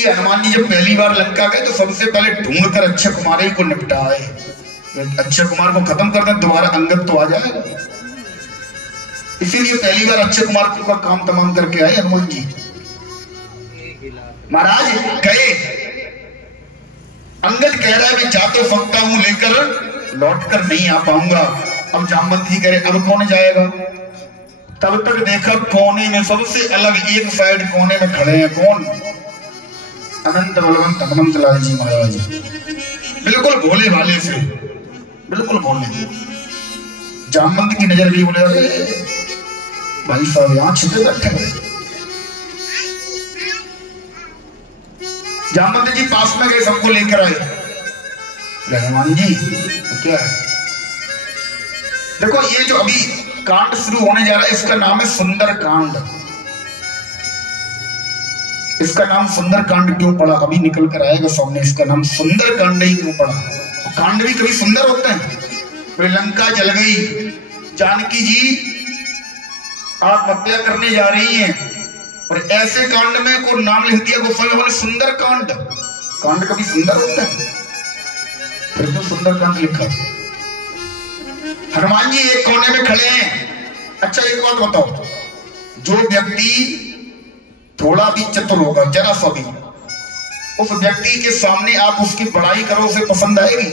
इसलिए हनुमान जी जब पहली बार लंका गए तो सबसे पहले ढूंढकर अक्षय कुमार ही को निपटाए। अक्षय कुमार को खत्म कर दें दोबारा अंगद तो आ जाएगा, इसीलिए पहली बार अक्षय कुमार का काम तमाम करके आए हनुमान जी। महाराज गए, अंगद कह रहा है कि जा तो सकता हूं लेकर लौट कर नहीं आ पाऊंगा। अब जामवंती करे अब कौन जाएगा। तब तक देखा कोने में सबसे अलग एक साइड कोने में खड़े हैं कौन, अनंत बलवंत हनुमंत लाल जी महाराज, बिल्कुल भोले भाले से, बिल्कुल भोले। जामवंत की नजर भी बोले अरे भाई साहब यहां छिपे बैठे हैं। जामवंत जी पास में गए, सबको लेकर आए। हनुमान जी तो क्या है, देखो ये जो अभी कांड शुरू होने जा रहा है इसका नाम है सुंदर कांड। इसका नाम सुंदर कांड क्यों पड़ा अभी निकल कर आएगा सामने। इसका नाम सुंदर कांड ही क्यों पड़ा, कांड भी कभी सुंदर होते हैं। लंका जल गई, जानकी जी आत्महत्या करने जा रही हैं और ऐसे कांड में को नाम लिख दिया गोस्वामी बोले सुंदर कांड। कांड कभी सुंदर होता है, फिर तो सुंदर कांड लिखा। हनुमान जी एक कोने में खड़े हैं। अच्छा एक बात बताओ, जो व्यक्ति थोड़ा भी चतुर होगा जरा सा भी, उस व्यक्ति के सामने आप उसकी बड़ाई करो उसे पसंद आएगी।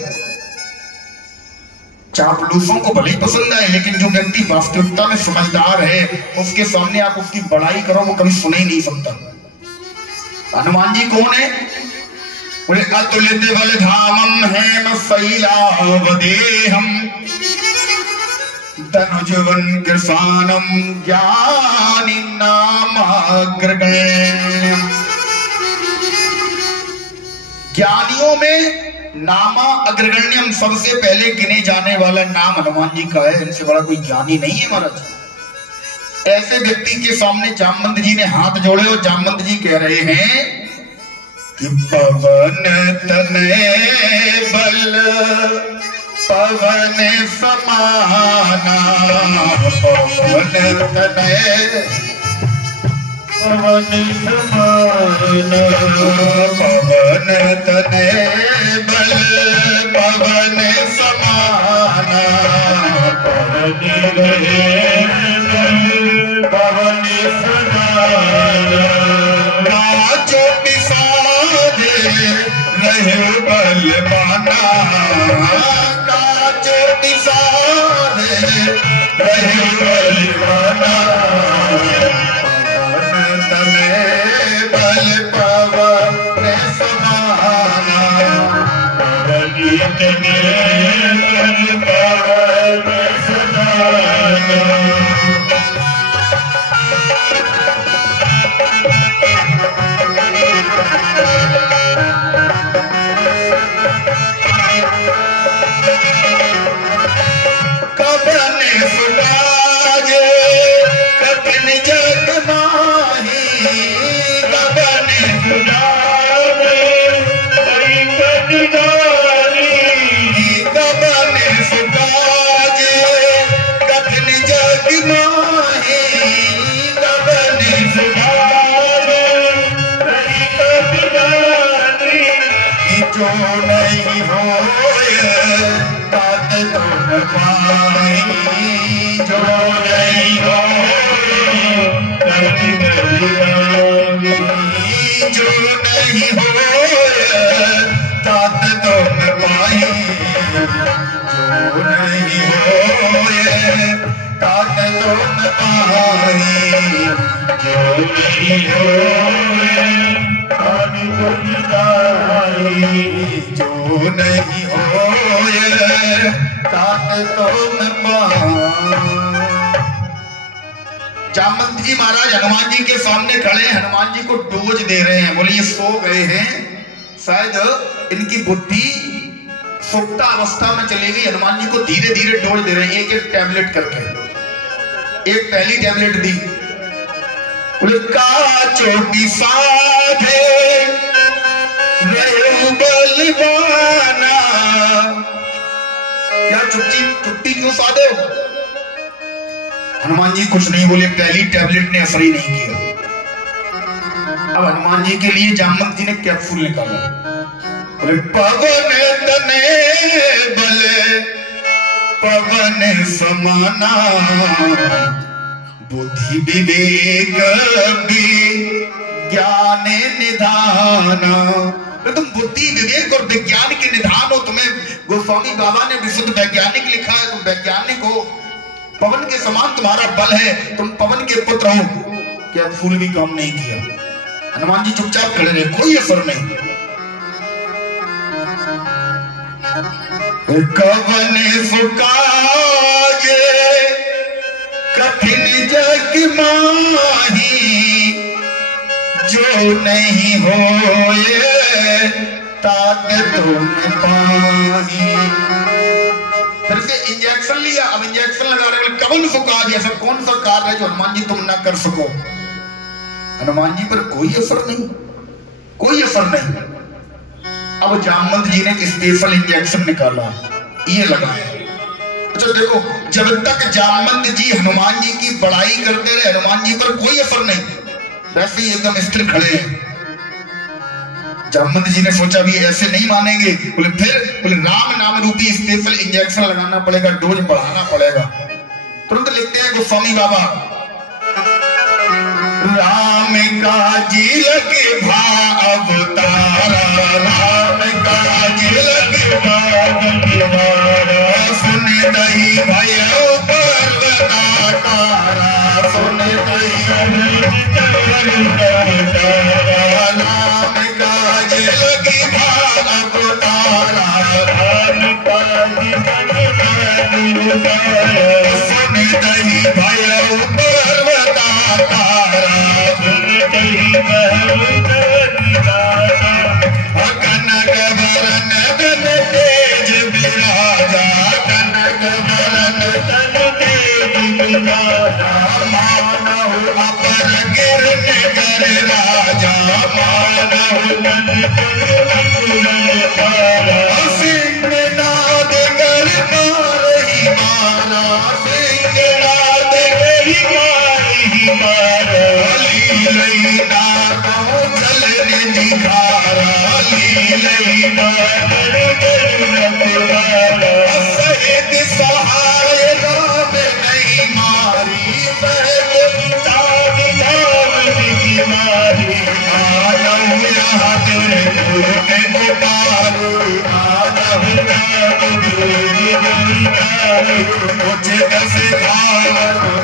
चापलूसों को भले ही पसंद आए, लेकिन जो व्यक्ति वास्तविकता में समझदार है उसके सामने आप उसकी बड़ाई करो वो कभी सुन ही नहीं सकता। हनुमान जी कौन है, बोले अतुलित बल धामम हेम शैलावदेहम तनुजवन कृसानम ज्ञानी नामाग्रगण्यम। ज्ञानियों में नामा अग्रगण्यम, सबसे पहले गिने जाने वाला नाम हनुमान जी का है, इनसे बड़ा कोई ज्ञानी नहीं है महाराज। ऐसे व्यक्ति के सामने जामवंत जी ने हाथ जोड़े और जामवंत जी कह रहे हैं कि पवन तनय बल पवन समाना, पवन तनय पवन समाना, पवन तनय बल पवन समाना, पवन पवन समाना, नाचो पिसादे रहे बलवाना, नाचो पिसादे रहे बलवाना, पवन तनय बल पवन समाना, पवन तनय बल पवन समाना। जो नहीं होए तात तो न पाई, जो नहीं होए जो नहीं होए तात तो न पाई, जो नहीं होए तात तो न पाई, जो नहीं होए जो नहीं होए तात तो न पाई। जामवंत जी महाराज हनुमान जी के सामने खड़े, हनुमान जी को डोज दे रहे हैं। बोले ये सो गए हैं, शायद इनकी बुद्धि सुप्ता अवस्था में चली गई। हनुमान जी को धीरे धीरे डोज दे रहे हैं, एक एक टैबलेट करके। एक पहली टैबलेट दी, चोटी साधे बलवाना, क्या चुट्टी क्यों साधे हो। हनुमान जी कुछ नहीं बोले, पहली टैबलेट ने असर ही नहीं किया। अब हनुमान जी के लिए जामवंत जी ने कैप्सूल निकाला। बोले पवन तने बले पवन समाना बुद्धि विवेक ज्ञान निधाना। तुम बुद्धि विवेक और विज्ञान के निधान हो। तुम्हें गोस्वामी बाबा ने विशुद्ध वैज्ञानिक लिखा है, तुम वैज्ञानिक हो। पवन के समान तुम्हारा बल है, तुम पवन के पुत्र हो। क्या फूल भी काम नहीं किया। हनुमान जी चुपचाप खड़े रहे, कोई असर नहीं। कवन सुकाजे कठिन जग माही जो नहीं होए ताकत तुम पाही। फिर से इंजेक्शन लिया, अब इंजेक्शन लगा रहे। कवन सुकाज, ऐसा कौन सा कार्य है जो हनुमान जी तुम ना कर सको। हनुमान जी पर कोई असर नहीं, कोई असर नहीं। अब जामवंत जी ने स्पेशल इंजेक्शन निकाला, ये लगाया। अच्छा देखो, जब तक जामवंत जी हनुमान जी की बड़ाई करते रहे, हनुमान जी पर कोई असर नहीं, वैसे ही एकदम स्थिर खड़े हैं। जामवंत जी ने सोचा भी ऐसे नहीं मानेंगे। बोले राम नाम रूपी स्पेशल इंजेक्शन लगाना पड़ेगा, डोज बढ़ाना पड़ेगा। तुरंत लिखते हैं गोस्वामी बाबा, राम काजी लगे भाव तारा, राम काजी लगे भाव तारा, सुन दही भयो पर्वताकारा, सुन दही राम काजी लगे भाव तारा, राम काजी लगे सुन दही भयो पर्वताकारा, कनक वरन तन तेज विराजा, कनक वरन तन तेज विराजा, मानव अपर गिरन कर राजा, मानव मन सिंहनाद कर मारही मारा, सिंहनाद कर मारही मारा, लीलैना को चलन दिखारा, लीलैना सहित सहाय राम नहीं मारी, सहित ताग धावन की मारी, आनव यहाँ तेरे गुरु के गोपालू, आनव यहाँ तेरे गोपालू, मुझे कैसे भाव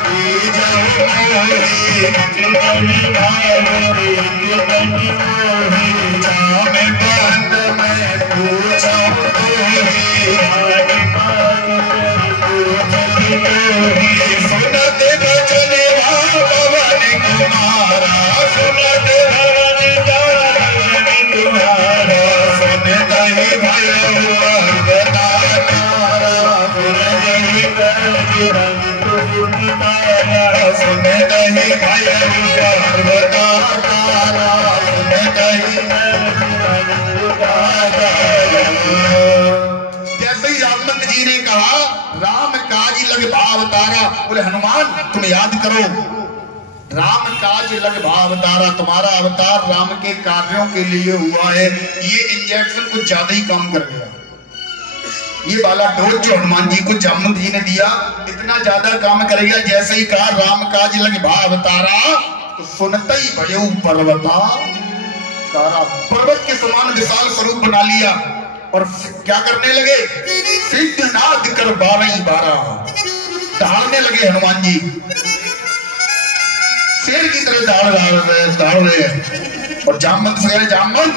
की जाओ मोही, जामे बंद मैं पूछूं सुनत बचन पवन कुमारा, सुनत भवन तुम्हारा, सुनत ही भयो पर्वताकारा, सुनत ही भयो पर्वताकारा, सुनत ही जैसे ही जामवंत जी ने कहा राम काज लग भाव तारा, बोले हनुमान तुम याद करो, राम काज लग भाव तारा, तुम्हारा अवतार राम के कार्यों के लिए हुआ है। ये इंजेक्शन कुछ ज्यादा ही काम कर गया। ये वाला डोज जो हनुमान जी को जामवंत जी ने दिया इतना ज्यादा काम करेगा। जैसे ही कहा राम काज लग भाव तारा, तो सुनते ही भयो पर्वता तारा, पर्वत के समान विशाल स्वरूप बना लिया और क्या करने लगे, सिद्धनाद कर 12 दहाड़ने लगे। हनुमान जी शेर की तरह दहाड़ रहे हैं। और जामवंत से कह, जामवंत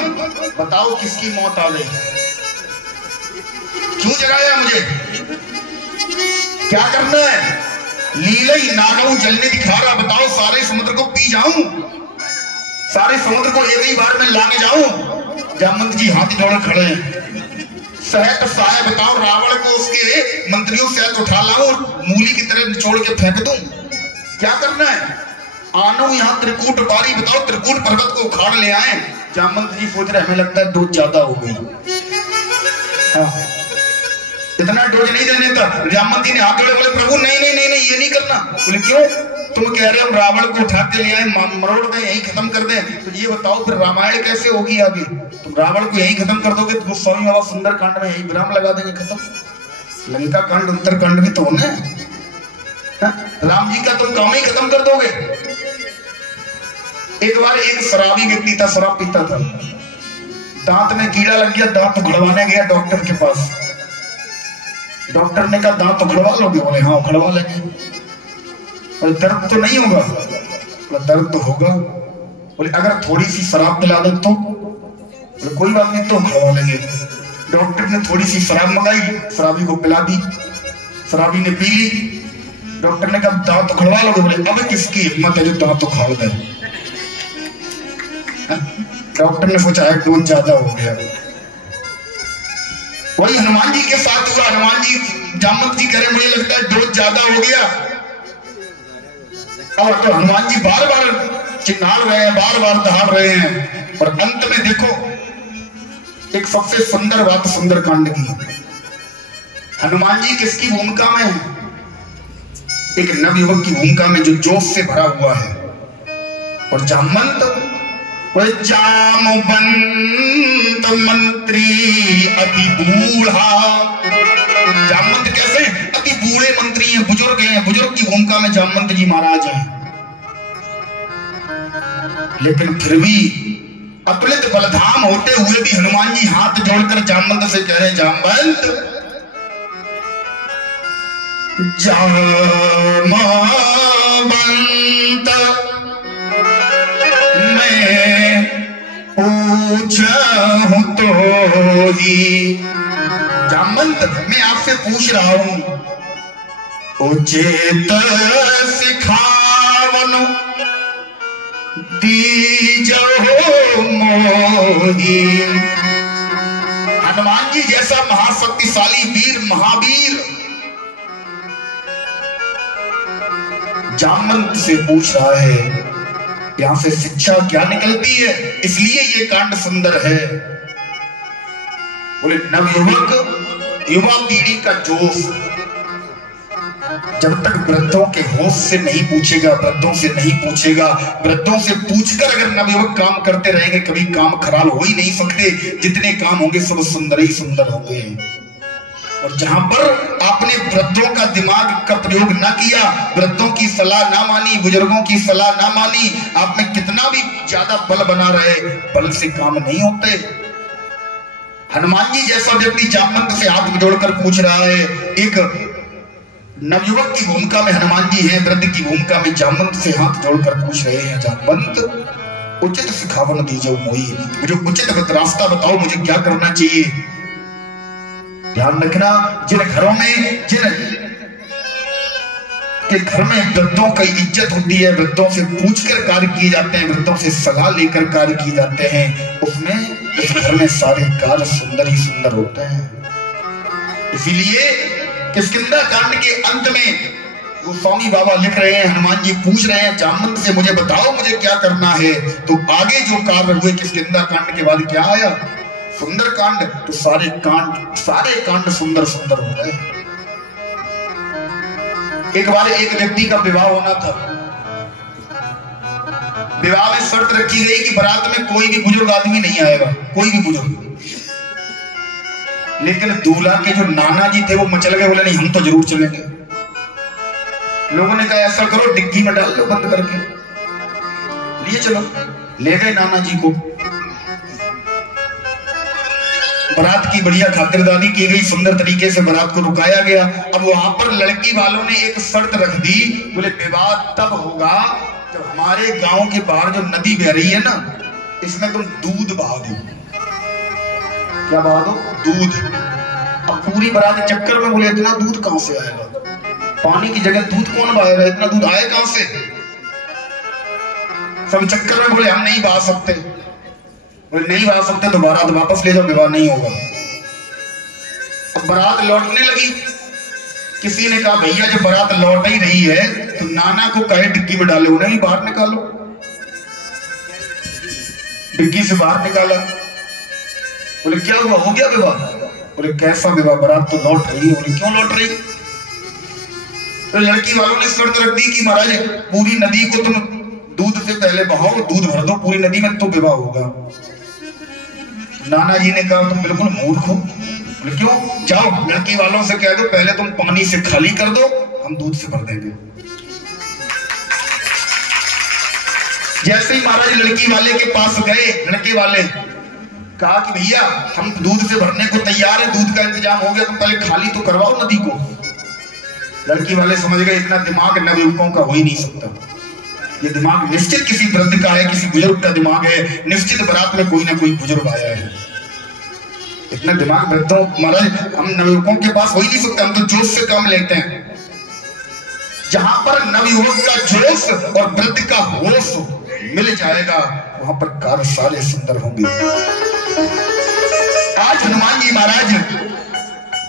बताओ किसकी मौत आ गई, क्यों जगाया मुझे, क्या करना है। लीलई नागऊ जलने दिखा रहा, बताओ सारे समुद्र को पी जाऊं, सारे समुद्र को एक ही बार में लाने जाऊं। जामवंत जी हाथ जोड़ खड़े हैं। सहत सहाय बताओ, रावण को उसके मंत्रियों से हाथ उठा लाऊं और मूली की तरह निचोड़ के फेंक दूं, क्या करना है। आनो यहाँ त्रिकूट पारी, बताओ त्रिकूट पर्वत को उखाड़ ले आए। जामवंत जी सोच रहे हमें लगता है डोज ज्यादा हो गई। हाँ। इतना डोज नहीं देने था। जामवंत जी ने हाथ जोड़े, बोले प्रभु नहीं नहीं नहीं नहीं ये नहीं करना। बोले क्यों? तुम कह रहे हम रावण को उठा के ले आए, मरोड़ दें, यही खत्म कर दें, तो ये बताओ फिर रामायण कैसे होगी आगे? तुम रावण को यही खत्म कर दोगे तो गोस्वामी बाबा सुंदर कांड में यही विराम लगा देंगे, खत्म। लंका कांड उत्तरकांड भी तो होना है, राम जी का तुम काम ही खत्म कर दोगे। एक बार एक शराबी व्यक्ति था, शराब पीता था, दांत में कीड़ा लग गया, दांत उखड़वाने गया डॉक्टर के पास। डॉक्टर ने कहा दांत उखड़वा लोगे? बोले हाँ उखड़वा लेंगे। और दर्द तो नहीं होगा? बोले दर्द तो होगा। बोले अगर थोड़ी सी शराब पिला दे तो? बोले कोई बात नहीं, तो उखड़वा लेंगे। डॉक्टर ने थोड़ी सी शराब मंगाई, शराबी को पिला दी, शराबी ने पी ली। डॉक्टर ने कहा दांत उखड़वा लोगे? बोले अब किसकी हिम्मत है जो दांत उखाड़ दे। डॉक्टर ने सोचा है डोज ज्यादा हो गया। वही हनुमान जी के साथ हुआ। हनुमान जी, जामवंत जी कह रहे मुझे लगता है डोज ज्यादा हो गया। अब तो हनुमान जी बार बार चिन्हार रहे हैं, बार बार दहाड़ रहे हैं, और अंत में देखो एक सबसे सुंदर बात सुंदर कांड की। हनुमान जी किसकी भूमिका में है? एक नवयुवक की भूमिका में जो जोश से भरा हुआ है। और जामवंत, जामवंत मंत्री अति बूढ़ा। जामवंत कैसे? अति बूढ़े मंत्री हैं, बुजुर्ग हैं, बुजुर्ग की भूमिका में जामवंत जी महाराज हैं। लेकिन फिर भी अपलित बलधाम होते हुए भी हनुमान जी हाथ जोड़कर जामवंत से कह रहे हैं, जामवंत जामवंत मैं पूछूं तो ही। जामवंत मैं आपसे पूछ रहा हूं, उचित सिखावन दीजो मोही। हनुमान जी जैसा महाशक्तिशाली वीर, महावीर जामवंत से पूछ रहा है, यहां से शिक्षा क्या निकलती है? इसलिए ये कांड सुंदर है। बोले नवयुवक, युवा पीढ़ी का जोश जब तक वृद्धों के होश से नहीं पूछेगा, वृद्धों से नहीं पूछेगा, वृद्धों से पूछकर अगर नवयुवक काम करते रहेंगे, कभी काम खराब हो ही नहीं सकते। जितने काम होंगे सब सुंदर ही सुंदर होंगे। और जहां पर आपने वृद्धों का दिमाग का प्रयोग ना किया, वृद्धों की सलाह ना मानी, बुजुर्गों की सलाह ना मानी, आप में कितना भी ज्यादा बल बना रहे, बल से काम नहीं होते। हनुमान जी जैसा व्यक्ति जामवंत से हाथ जोड़कर पूछ रहा है। एक नवयुवक की भूमिका में हनुमान जी हैं, वृद्ध की भूमिका में जामवंत से हाथ जोड़कर पूछ रहे हैं, जामवंत उचित सिखावन दीजो मोही। मुझे उचित रास्ता बताओ, मुझे क्या करना चाहिए? ध्यान रखना, जिन घरों में, जिन के घर में वृद्धों की इज्जत होती है, वृद्धों से पूछकर कार्य किए जाते हैं, वृद्धों से सलाह लेकर कार्य किए जाते हैं, उसमें उस घर में सारे कार्य सुंदर ही सुंदर होते हैं। इसीलिए किष्किंधा कांड के अंत में गोस्वामी बाबा लिख रहे हैं, हनुमान जी पूछ रहे हैं जामवंत से, मुझे बताओ मुझे क्या करना है? तो आगे जो कार्य हुए किष्किंधा कांड के बाद क्या आया? सुंदर कांड। तो सारे कांड सुंदर सुंदर हो गए। एक बार एक व्यक्ति का विवाह होना था। विवाह में शर्त रखी गई कि बारात में कोई भी बुजुर्ग आदमी नहीं आएगा, कोई भी बुजुर्ग। लेकिन दूल्हा के जो नाना जी थे वो मचल गए, बोले नहीं हम तो जरूर चलेंगे। लोगों ने कहा ऐसा करो डिग्गी में डाल लो बंद करके, लिए चलो। ले गए नाना जी को। बारात की बढ़िया खातिरदारी की गई, सुंदर तरीके से बारात को रुकाया गया। अब वहां पर लड़की वालों ने एक शर्त रख दी, बोले विवाह तब होगा जब हमारे गांव के बाहर जो नदी बह रही है ना, इसमें तुम दूध बहा दो। क्या बहा दो? दूध। अब पूरी बारात चक्कर में बोले इतना दूध कहां से आएगा? पानी की जगह दूध कौन बहाएगा? इतना दूध आए कहां से? सब चक्कर में बोले हम नहीं बहा सकते। नहीं बहा सकते तो बारात वापस ले जाओ, विवाह नहीं होगा। अब बारात लौटने लगी। किसी ने कहा भैया जब बारात लौट ही रही है तो नाना को कहे डिग्गी में डाले, उन्हें ही बाहर निकालो। डिग्गी से बाहर निकाला। बोले क्या हुआ, हो गया विवाह? बोले कैसा विवाह, बारात तो लौट रही है। बोले क्यों लौट रही? तो लड़की वालों ने शर्त रख दी कि महाराज पूरी नदी को तुम दूध से पहले बहाओ, दूध भर दो पूरी नदी में तो विवाह होगा। नाना जी ने कहा तुम बिल्कुल मूर्ख हो। बोले क्यों? जाओ लड़की वालों से कह दो पहले तुम पानी से खाली कर दो, हम दूध से भर देंगे। जैसे ही महाराज लड़की वाले के पास गए, लड़के वाले कहा कि भैया हम दूध से भरने को तैयार है, दूध का इंतजाम हो गया, तुम पहले खाली तो करवाओ नदी को। लड़की वाले समझ गए इतना दिमाग नवयुवकों का हो ही नहीं सकता, ये दिमाग निश्चित किसी वृद्ध का है, किसी बुजुर्ग का दिमाग है, निश्चित बारात में कोई ना कोई बुजुर्ग आया है। इतना दिमाग वृद्धों महाराज हम नवयुवकों के पास हो ही नहीं सकता, हम तो जोश से काम लेते हैं। जहां पर नवयुवक का जोश और वृद्ध का होश मिल जाएगा वहां पर कार्य सारे सुंदर होंगे। आज हनुमान जी महाराज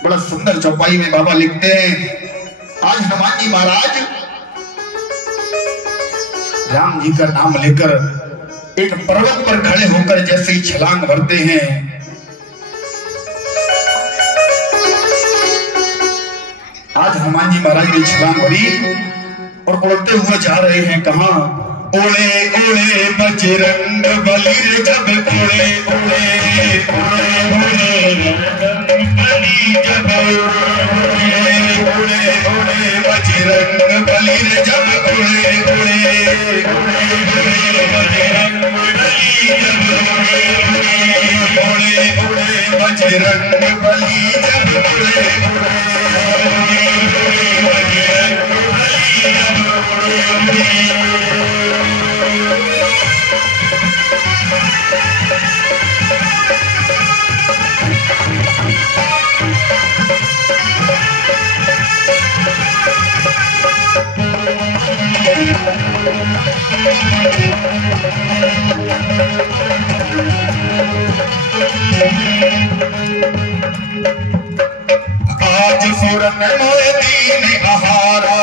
बड़ा सुंदर चौपाई में बाबा लिखते हैं, आज हनुमान जी महाराज राम जी का नाम लेकर एक पर्वत पर खड़े होकर जैसे ही छलांग भरते हैं, आज हनुमान जी महाराज ने छलांग भरी और उड़ते हुए जा रहे हैं। कहां? ओले ओले बजरंग बली रे, जब ओले ओले ओले ओले बली जब ओले ओले ओले बजरंग बली रे, जब ओले ओले ओले बजरंग बली जब ओले ओले बजरंग बली जब ओले आज सूरत मोदीन आहारा,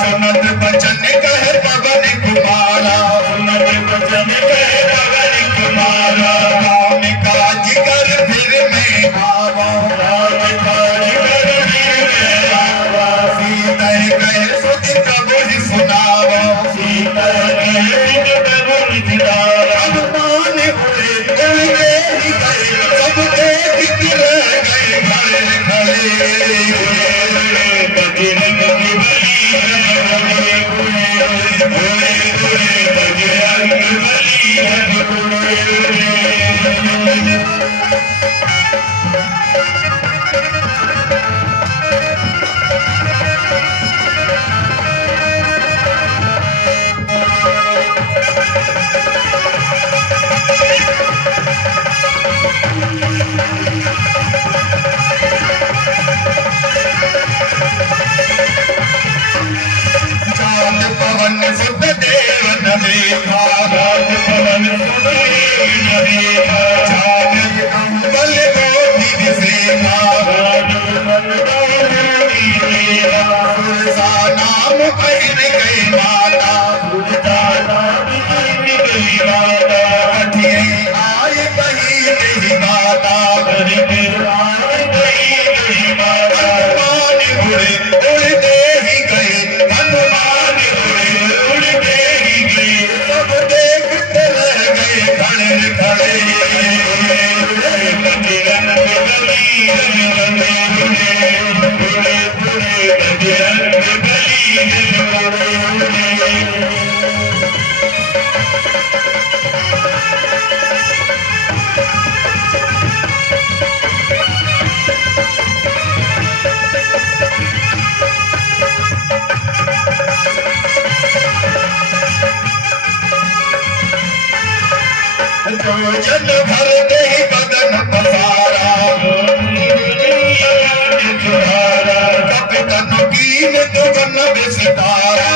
सुनत बचन कहे पवन कुमारा, सुनत बचन कहे पवन कुमारा, राम काज कर फिर में आवा, राम काज कर फिर में आवा, सीता कहे सुध प्रभु सुनावा, सीता कहे सुध प्रभु सुनावा, हनुमान उड़े उड़े ही गए, सब देख रह गए खड़े खड़े, बजरंग बली जन भर दे बदन पसारा, कपितन कीन दुगन विस्तारा,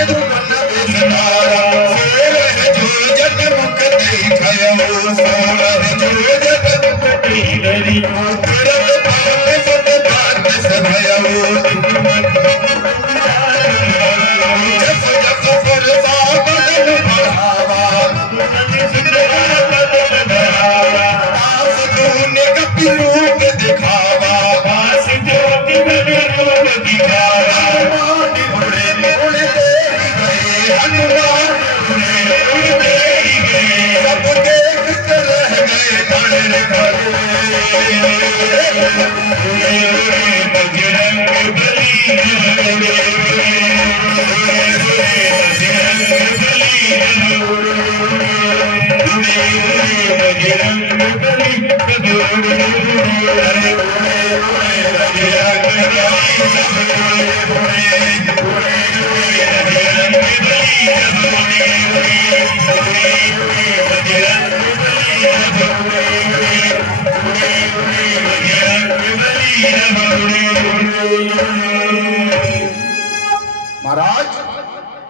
दुगन विस्तारा, सोलह जो जन मुख देखयो, सोलह जो जन मुख देखयो, तुरत पाप सत बात सभयो, जस जस पुरसा बदन बढ़ावा, महाराज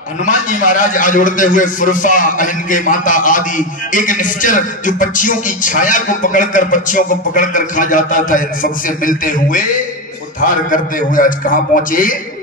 हनुमान जी महाराज आज उड़ते हुए फुरफा अहन के माता आदि एक निश्चर जो पक्षियों की छाया को पकड़कर पक्षियों को पकड़कर खा जाता था, इन सबसे मिलते हुए उद्धार करते हुए आज कहां पहुंचे?